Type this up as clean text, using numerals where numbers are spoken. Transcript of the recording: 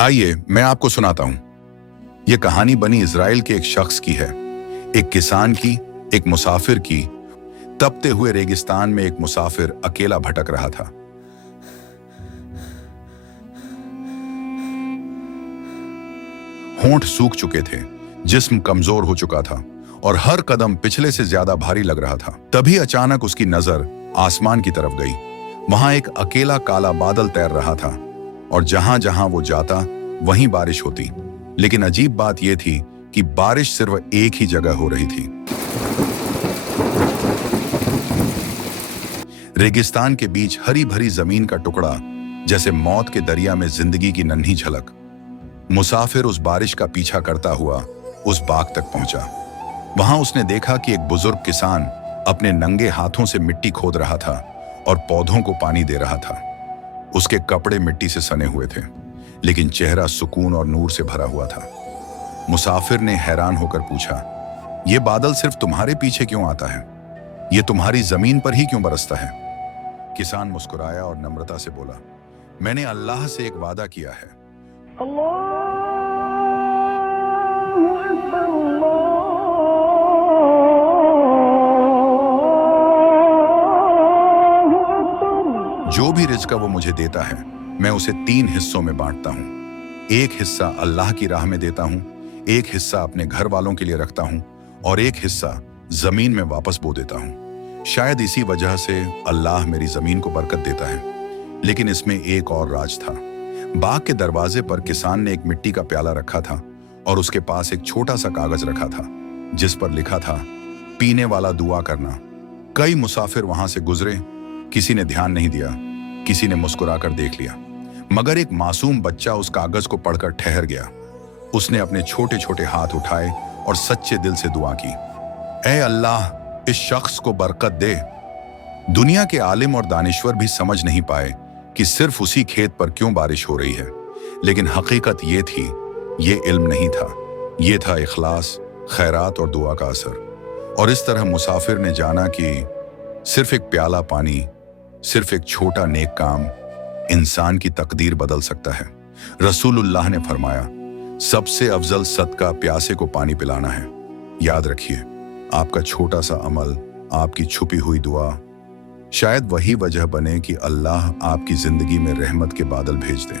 आइए मैं आपको सुनाता हूं। यह कहानी बनी इज़राइल के एक शख्स की है, एक किसान की, एक मुसाफिर की। तपते हुए रेगिस्तान में एक मुसाफिर अकेला भटक रहा था। होंठ सूख चुके थे, जिस्म कमजोर हो चुका था और हर कदम पिछले से ज्यादा भारी लग रहा था। तभी अचानक उसकी नजर आसमान की तरफ गई। वहां एक अकेला काला बादल तैर रहा था और जहां जहां वो जाता वहीं बारिश होती। लेकिन अजीब बात यह थी कि बारिश सिर्फ एक ही जगह हो रही थी। रेगिस्तान के बीच हरी भरी जमीन का टुकड़ा, जैसे मौत के दरिया में जिंदगी की नन्ही झलक। मुसाफिर उस बारिश का पीछा करता हुआ उस बाग तक पहुंचा। वहां उसने देखा कि एक बुजुर्ग किसान अपने नंगे हाथों से मिट्टी खोद रहा था और पौधों को पानी दे रहा था। उसके कपड़े मिट्टी से सने हुए थे, लेकिन चेहरा सुकून और नूर से भरा हुआ था। मुसाफिर ने हैरान होकर पूछा, "यह बादल सिर्फ तुम्हारे पीछे क्यों आता है? यह तुम्हारी जमीन पर ही क्यों बरसता है?" किसान मुस्कुराया और नम्रता से बोला, "मैंने अल्लाह से एक वादा किया है। जो भी रिज़्क़ वो मुझे देता है, मैं उसे 3 हिस्सों में बांटता हूँ। एक हिस्सा अल्लाह की राह में देता हूँ, एक हिस्सा अपने घर वालों के लिए रखता हूँ और एक हिस्सा जमीन में वापस बो देता हूँ। शायद इसी वजह से अल्लाह मेरी जमीन को बरकत देता है।" लेकिन इसमें एक और राज था। बाग के दरवाजे पर किसान ने एक मिट्टी का प्याला रखा था और उसके पास एक छोटा सा कागज रखा था, जिस पर लिखा था, "पीने वाला दुआ करना।" कई मुसाफिर वहां से गुजरे, किसी ने ध्यान नहीं दिया, किसी ने मुस्कुराकर देख लिया, मगर एक मासूम बच्चा उस कागज को पढ़कर ठहर गया। उसने अपने छोटे छोटे हाथ उठाए और सच्चे दिल से दुआ की, "ऐ अल्लाह, इस शख्स को बरकत दे।" दुनिया के आलिम और दानिश्वर भी समझ नहीं पाए कि सिर्फ उसी खेत पर क्यों बारिश हो रही है, लेकिन हकीकत ये थी, ये इल्म नहीं था, ये था इखलास, खैरात और दुआ का असर। और इस तरह मुसाफिर ने जाना कि सिर्फ एक प्याला पानी, सिर्फ एक छोटा नेक काम इंसान की तकदीर बदल सकता है। रसूलुल्लाह ने फरमाया, सबसे अफजल सदका प्यासे को पानी पिलाना है। याद रखिए, आपका छोटा सा अमल, आपकी छुपी हुई दुआ, शायद वही वजह बने कि अल्लाह आपकी जिंदगी में रहमत के बादल भेज दे।